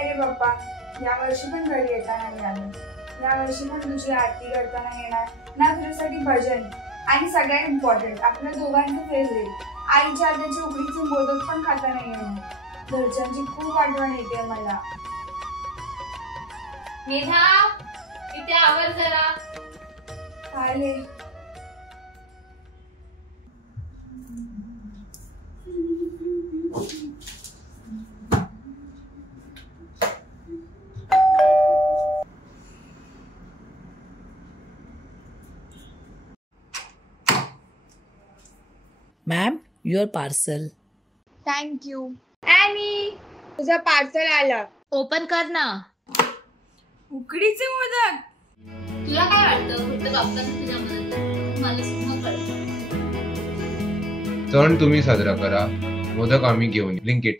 नाही रे बाप्पा, यावर्षी पण घरी येता नाही आलं. यावर्षी पण तुझी आरती करताना येणार ना तुझ्यासाठी भजन. आणि सगळ्यात इम्पॉर्टंट आपल्या दोघांचं फेवरेट आईच्या हाताचे उकडीचे मोदक पण खाता नाही येणार. घरच्यांची खूप आठवण येते मला. मेधा, इथे आवर जरा. आले. Ma'am, your parcel. Thank you. Any, तुझं पार्सल आलं. ओपन कर ना. उकडीचे मोदक. तुला काय वाटतं फक्त बाप्पाने तुझ्या मदत मला सुद्धा कळतं. सण तुम्ही साजरा करा, मोदक आम्ही घेऊन. ब्लिंकिट.